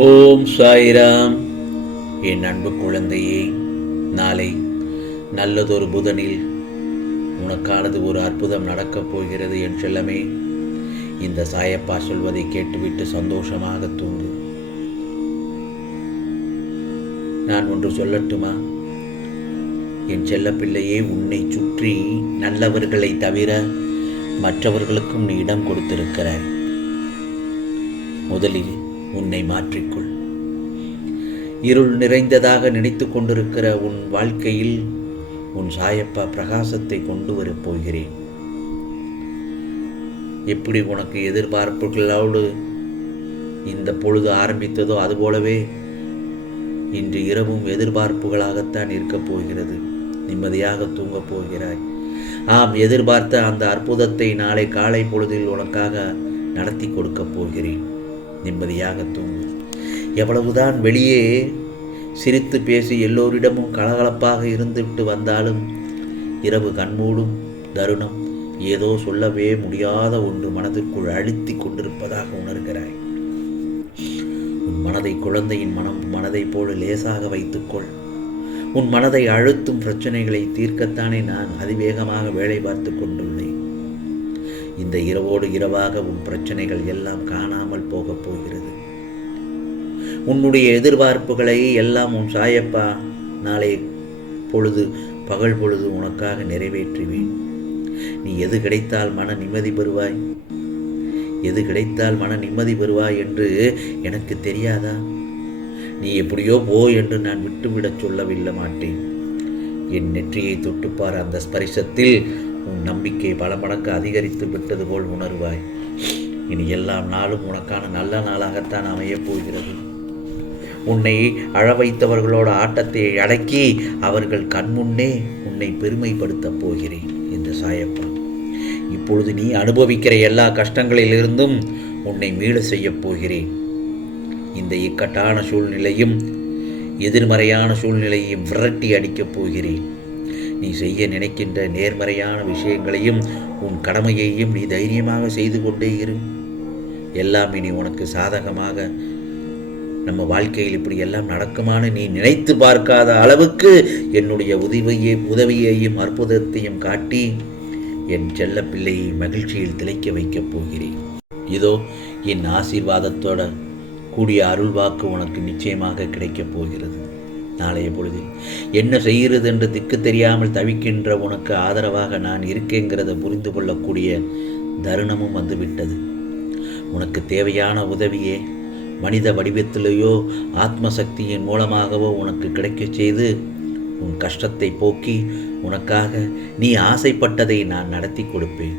ஓம் சாய்ராம். என் அன்பு குழந்தையே, நாளை நல்லதொரு புதனில் உனக்கானது ஒரு அற்புதம் நடக்கப் போகிறது என் செல்லமே. இந்த சாயப்பா சொல்வதை கேட்டுவிட்டு சந்தோஷமாக தூங்கு. நான் ஒன்று சொல்லட்டுமா? என் செல்ல பிள்ளையே, உன்னை சுற்றி நல்லவர்களை தவிர மற்றவர்களுக்கும் நீ இடம் கொடுத்திருக்கிறாய். முதலில் உன்னை மாற்றிக்கொள். இருள் நிறைந்ததாக நினைத்து கொண்டிருக்கிற உன் வாழ்க்கையில் உன் சாயப்பா பிரகாசத்தை கொண்டு வரப் போகிறேன். எப்படி உனக்கு எதிர்பார்ப்புகளோடு இந்த பொழுது ஆரம்பித்ததோ அதுபோலவே இன்று இரவும் எதிர்பார்ப்புகளாகத்தான் இருக்கப் போகிறது. நிம்மதியாக தூங்கப் போகிறாய். ஆம், எதிர்பார்த்த அந்த அற்புதத்தை நாளை காலை பொழுதில் உனக்காக நடத்தி கொடுக்கப் போகிறேன். நிம்மதியாக தூங்கு. எவ்வளவுதான் வெளியே சிரித்து பேசி எல்லோரிடமும் கலகலப்பாக இருந்துவிட்டு வந்தாலும் இரவு கண்மூடும் தருணம் ஏதோ சொல்லவே முடியாத ஒன்று மனதிற்குள் அழுத்தி கொண்டிருப்பதாக உணர்கிறாய். உன் மனதை குழந்தையின் மனதைப் போல லேசாக வைத்துக்கொள். உன் மனதை அழுத்தும் பிரச்சனைகளை தீர்க்கத்தானே நான் அதிவேகமாக வேலை பார்த்து கொண்டுள்ளேன். இந்த இரவோடு இரவாக உன் பிரச்சனைகள் எல்லாம் காணாமல் போகப் போகிறது. உன்னுடைய எதிர்பார்ப்புகளை எல்லாம் உன் சாயப்பா நாளை பொழுது பகல் பொழுது உனக்காக நிறைவேற்றுவேன். நீ எது கிடைத்தால் மன நிம்மதி பெறுவாய், எது கிடைத்தால் மன நிம்மதி பெறுவாய் என்று எனக்கு தெரியாதா? நீ எப்படியோ போ என்று நான் விட்டுவிடச் சொல்லவில்லை மாட்டேன். என் நெற்றியை தொட்டுப்பார். அந்த ஸ்பரிசத்தில் உன் நம்பிக்கை பல மடங்கு அதிகரித்து விட்டது போல் உணர்வாய். இனி எல்லாம் நாளும் உனக்கான நல்ல நாளாகத்தான் அமையப் போகிறது. உன்னை அழ வைத்தவர்களோட ஆட்டத்தை அடக்கி அவர்கள் கண்முன்னே உன்னை பெருமைப்படுத்தப் போகிறேன் என்று சாயப்பா. இப்பொழுது நீ அனுபவிக்கிற எல்லா கஷ்டங்களிலிருந்தும் உன்னை மீள செய்யப் போகிறேன். இந்த இக்கட்டான சூழ்நிலையும் எதிர்மறையான சூழ்நிலையும் விரட்டி அடிக்கப் போகிறேன். நீ செய்ய நினைக்கின்ற நேர்மறையான விஷயங்களையும் உன் கடமையையும் நீ தைரியமாக செய்து கொண்டே இரு. எல்லாம் இனி உனக்கு சாதகமாக நம்ம வாழ்க்கையில் இப்படி எல்லாம் நடக்குமான்னு நீ நினைத்து பார்க்காத அளவுக்கு என்னுடைய உதவியையும் அற்புதத்தையும் காட்டி என் செல்ல பிள்ளையை மகிழ்ச்சியில் திளைக்க வைக்கப் போகிறேன். இதோ என் ஆசீர்வாதத்தோட கூடிய அருள்வாக்கு உனக்கு நிச்சயமாக கிடைக்கப் போகிறது. நாளைய பொழுதில் என்ன செய்கிறது என்று திக்கு தெரியாமல் தவிக்கின்ற உனக்கு ஆதரவாக நான் இருக்கேங்கிறத புரிந்து கொள்ளக்கூடிய தருணமும் வந்துவிட்டது. உனக்கு தேவையான உதவியே மனித வடிவத்திலேயோ ஆத்மசக்தியின் மூலமாகவோ உனக்கு கிடைக்கச் செய்து உன் கஷ்டத்தை போக்கி உனக்காக நீ ஆசைப்பட்டதை நான் நடத்தி கொடுப்பேன்.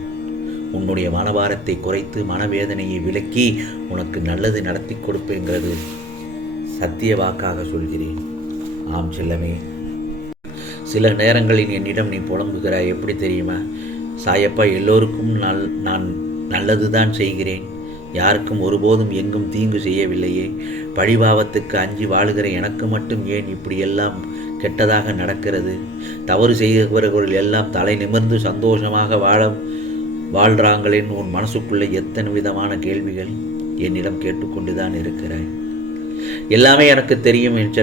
உன்னுடைய மனபாரத்தை குறைத்து மனவேதனையை விலக்கி உனக்கு நல்லது நடத்தி கொடுப்பேங்கிறது சத்திய வாக்காக சொல்கிறேன். ஆம் செல்லமே, சில நேரங்களில் என்னிடம் நீ புலம்புகிறாய். எப்படி தெரியுமா? சாயப்பா, எல்லோருக்கும் நான் நல்லது தான் செய்கிறேன், யாருக்கும் ஒருபோதும் எங்கும் தீங்கு செய்யவில்லையே. பழிபாவத்துக்கு அஞ்சி வாழுகிற எனக்கு மட்டும் ஏன் இப்படியெல்லாம் கெட்டதாக நடக்கிறது? தவறு செய்கிறவர்கள் எல்லாம் தலை நிமிர்ந்து சந்தோஷமாக வாழ்கிறாங்களேன்னு உன் மனசுக்குள்ளே எத்தனை விதமான கேள்விகள் என்னிடம் கேட்டுக்கொண்டுதான் இருக்கிறாய். எல்லாமே எனக்கு தெரியும் என்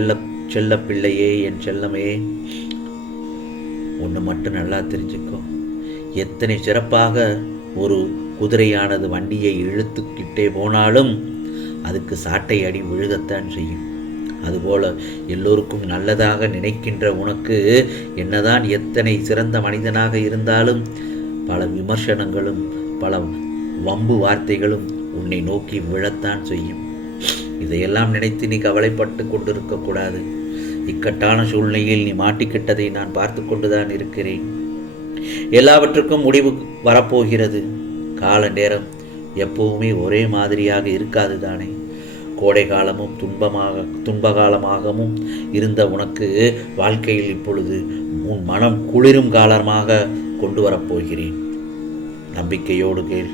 செல்ல பிள்ளையே, என் செல்லமே. ஒன்று மட்டும் நல்லா தெரிஞ்சுக்கோ. எத்தனை சிறப்பாக ஒரு குதிரையானது வண்டியை இழுத்துக்கிட்டே போனாலும் அதுக்கு சாட்டை அடி விழுகத்தான் செய்யும். அதுபோல எல்லோருக்கும் நல்லதாக நினைக்கின்ற உனக்கு என்னதான் எத்தனை சிறந்த மனிதனாக இருந்தாலும் பல விமர்சனங்களும் பல வம்பு வார்த்தைகளும் உன்னை நோக்கி விழத்தான் செய்யும். இதையெல்லாம் நினைத்து நீ கவலைப்பட்டு கொண்டிருக்கக்கூடாது. இக்கட்டான சூழ்நிலையில் நீ மாட்டிக்கிட்டதை நான் பார்த்து கொண்டுதான் இருக்கிறேன். எல்லாவற்றுக்கும் முடிவு வரப்போகிறது. கால நேரம் எப்பவுமே ஒரே மாதிரியாக இருக்காது தானே. கோடை காலமும் துன்பகாலமாகவும் இருந்த உனக்கு வாழ்க்கையில் இப்பொழுது உன் மனம் குளிரும் காலமாக கொண்டு வரப்போகிறேன். நம்பிக்கையோடு கேள்.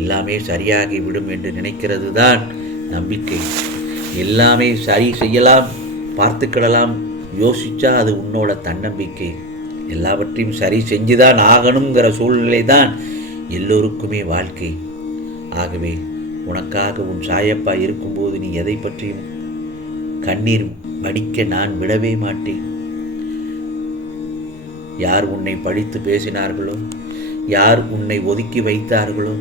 எல்லாமே சரியாகி விடும் என்று நினைக்கிறது தான் நம்பிக்கை. எல்லாமே சரி செய்யலாம், பார்த்துக்கிடலாம் யோசிச்சா அது உன்னோட தன்னம்பிக்கை. எல்லாவற்றையும் சரி செஞ்சுதான் ஆகணுங்கிற சூழ்நிலை தான் எல்லோருக்குமே வாழ்க்கை. ஆகவே உனக்காக உன் சாயப்பா இருக்கும்போது நீ எதை பற்றியும் கண்ணீர் வடிக்க நான் விடவே மாட்டேன். யார் உன்னை பழித்து பேசினார்களோ, யார் உன்னை ஒதுக்கி வைத்தார்களோ,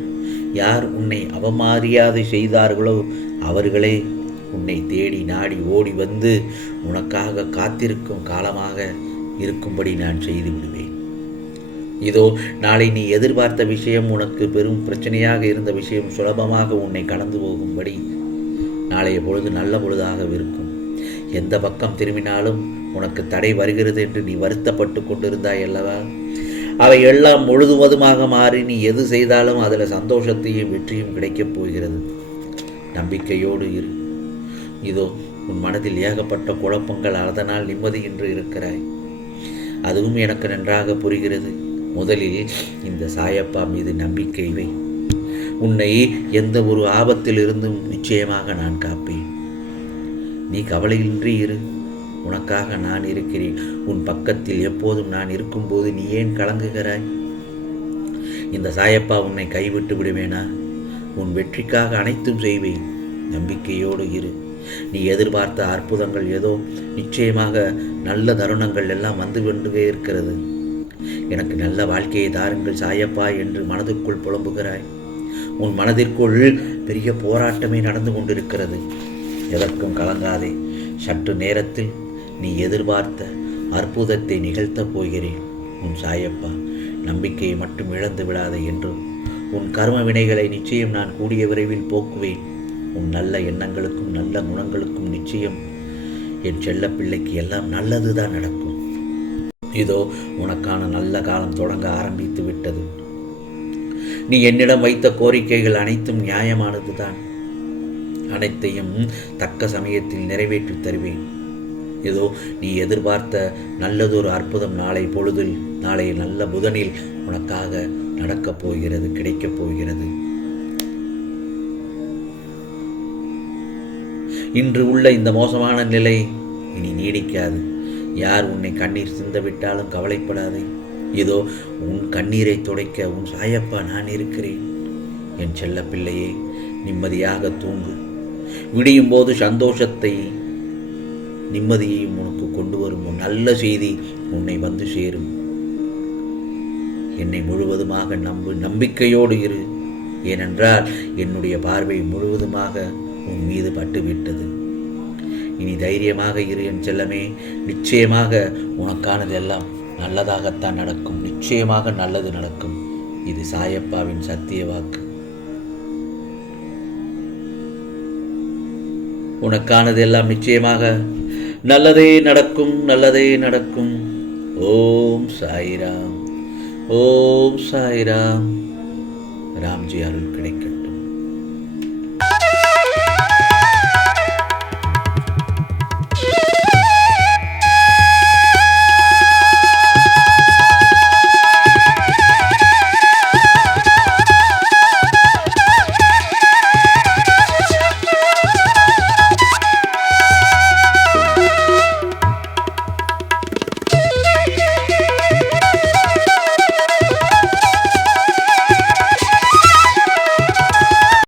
யார் உன்னை அவமரியாதை செய்தார்களோ அவர்களே உன்னை தேடி நாடி ஓடி வந்து உனக்காக காத்திருக்கும் காலமாக இருக்கும்படி நான் செய்து விடுவேன். இதோ நாளை நீ எதிர்பார்த்த விஷயம், உனக்கு பெரும் பிரச்சனையாக இருந்த விஷயம் சுலபமாக உன்னை கடந்து போகும்படி நாளைய பொழுது நல்ல பொழுதாக இருக்கும். எந்த பக்கம் திரும்பினாலும் உனக்கு தடை வருகிறது என்று நீ வருத்தப்பட்டு கொண்டிருந்தாய் அல்லவா? அவை எல்லாம் முழுவதுமாக மாறி நீ எது செய்தாலும் அதில் சந்தோஷத்தையும் வெற்றியும் கிடைக்கப் போகிறது. நம்பிக்கையோடு இரு. இதோ உன் மனதில் ஏகப்பட்ட குழப்பங்கள், அதனால் நிம்மதியின்றி இருக்கிறாய். அதுவும் எனக்கு நன்றாக புரிகிறது. முதலில் இந்த சாயப்பா மீது நம்பிக்கை வை. உன்னை எந்த ஒரு ஆபத்தில் இருந்தும் நிச்சயமாக நான் காப்பேன். நீ கவலையின்றி இரு. உனக்காக நான் இருக்கிறேன். உன் பக்கத்தில் எப்போதும் நான் இருக்கும்போது நீ ஏன் கலங்குகிறாய்? இந்த சாயப்பா உன்னை கைவிட்டு விடுவேனா? உன் வெற்றிக்காக அனைத்தும் செய்வேன். நம்பிக்கையோடு இரு. நீ எதிர்பார்த்த அற்புதங்கள் ஏதோ நிச்சயமாக நல்ல தருணங்கள் எல்லாம் வந்து கொண்டே இருக்கிறது. எனக்கு நல்ல வாழ்க்கையை தாருங்கள் சாயப்பா என்று மனதிற்குள் புலம்புகிறாய். உன் மனதிற்குள் பெரிய போராட்டமே நடந்து கொண்டிருக்கிறது. எதற்கும் கலங்காதே. சற்று நேரத்தில் நீ எதிர்பார்த்த அற்புதத்தை நிகழ்த்தப் போகிறேன். உன் சாயப்பா, நம்பிக்கையை மட்டும் இழந்து விடாதே என்றும் உன் கர்ம வினைகளை நிச்சயம் நான் கூடிய விரைவில் போக்குவேன். உன் நல்ல எண்ணங்களுக்கும் நல்ல குணங்களுக்கும் நிச்சயம் என் செல்ல பிள்ளைக்கு எல்லாம் நல்லதுதான் நடக்கும். இதோ உனக்கான நல்ல காலம் தொடங்க ஆரம்பித்து விட்டது. நீ என்னிடம் வைத்த கோரிக்கைகள் அனைத்தும் நியாயமானதுதான். அனைத்தையும் தக்க சமயத்தில் நிறைவேற்றி தருவேன். இதோ நீ எதிர்பார்த்த நல்லதொரு அற்புதம் நாளை பொழுதில், நாளை நல்ல புதனில் உனக்காக நடக்கப் போகிறது, கிடைக்கப் போகிறது. இன்று உள்ள இந்த மோசமான நிலை இனி நீடிக்காது. யார் உன்னை கண்ணீர் சிந்தவிட்டாலும் கவலைப்படாதே. இதோ உன் கண்ணீரை துடைக்க உன் சாயப்பா நான் இருக்கிறேன். என் செல்ல பிள்ளையே, நிம்மதியாக தூங்கு. விடியும் போது சந்தோஷத்தை நிம்மதியையும் உனக்கு கொண்டு வரும் நல்ல செய்தி உன்னை வந்து சேரும். என்னை முழுவதுமாக நம்பு. நம்பிக்கையோடு இரு. ஏனென்றால் என்னுடைய பார்வை முழுவதுமாக உன் மீது பட்டுவிட்டது. இனி தைரியமாக இரு என் செல்லமே. நிச்சயமாக உனக்கானதெல்லாம் நல்லதாகத்தான் நடக்கும். நிச்சயமாக நல்லது நடக்கும். இது சாயப்பாவின் சத்திய வாக்கு. உனக்கானது எல்லாம் நிச்சயமாக நல்லதே நடக்கும், நல்லதே நடக்கும். ஓம் சாய்ராம், ஓம் சாய்ராம். ராம்ஜி அருள் கிடைக்கும்.